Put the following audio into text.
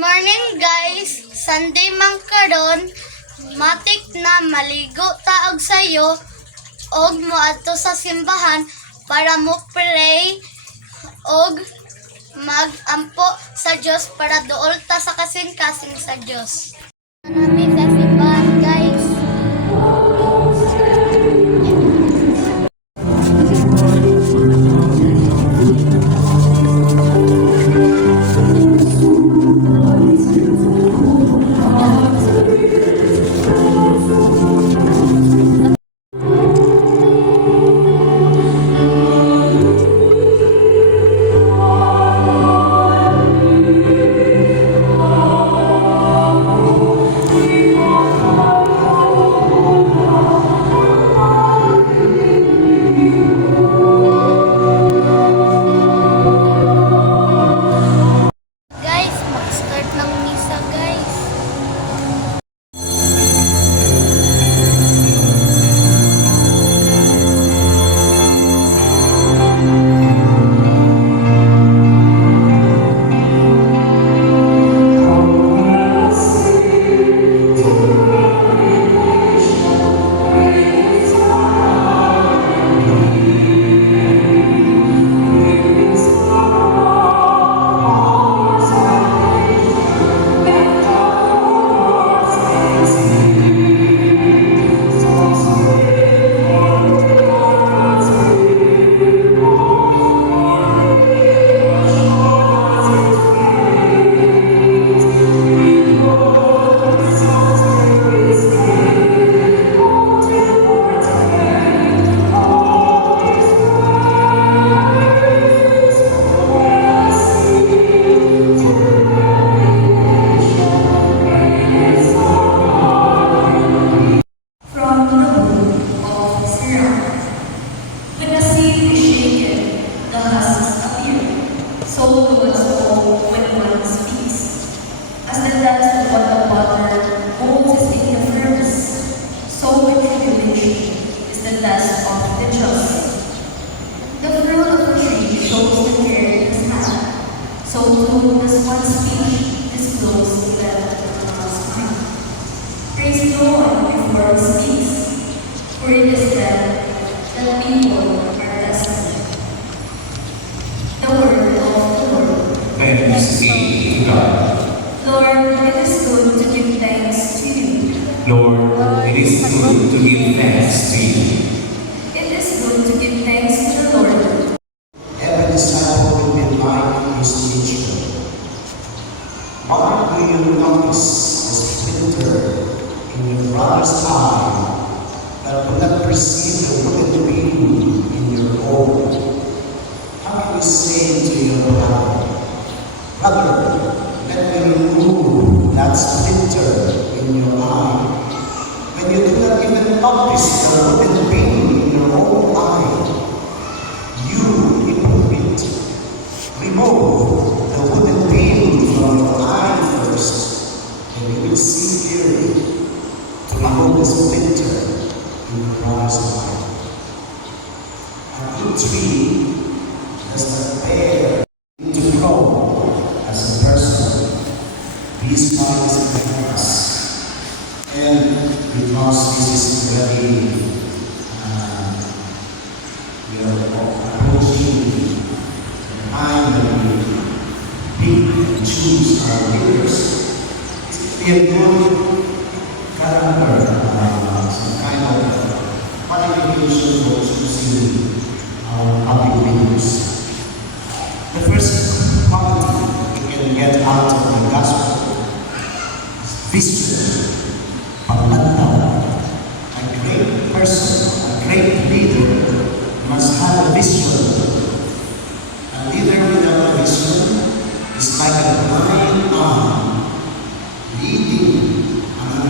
morning guys, Sunday man karon, matik na maligo taog sayo og moadto sa simbahan para mo pray og magampo sa Dios para duol ta sa kasing-kasing sa Dios. Nami sa simbahan guys. Guys, mag-start ng misa guys. This one speech disclosed that God's mind. Praise no one before he speaks, for it is that people are tested. The word of the Lord. Thanks be to God. Lord, it is good to give thanks to you. Lord, it is good to give thanks to you. It is good to give thanks to the Lord. Every disciple will be like his teacher. What do you notice a splinter in your brother's eye that will not perceive the wooden beam in your own? How can you say to your brother, "Brother, let me remove that splinter in your eye," when you do not even notice the wooden beam in your own eye? You hypocrite, remove the wooden beam from your eye first, and you will see clearly to remove the splinter in your brother's eye. A good tree does not bear to grow as a person. These kinds of us, and because this is very approaching the time that we pick and choose our leaders, it's a good character, some kind of qualification for choosing our public leaders. The first quality we can get out of the gospel is vision, paglantaw. A great person, a great leader must have a vision. A leader without a vision is like a blind arm leading another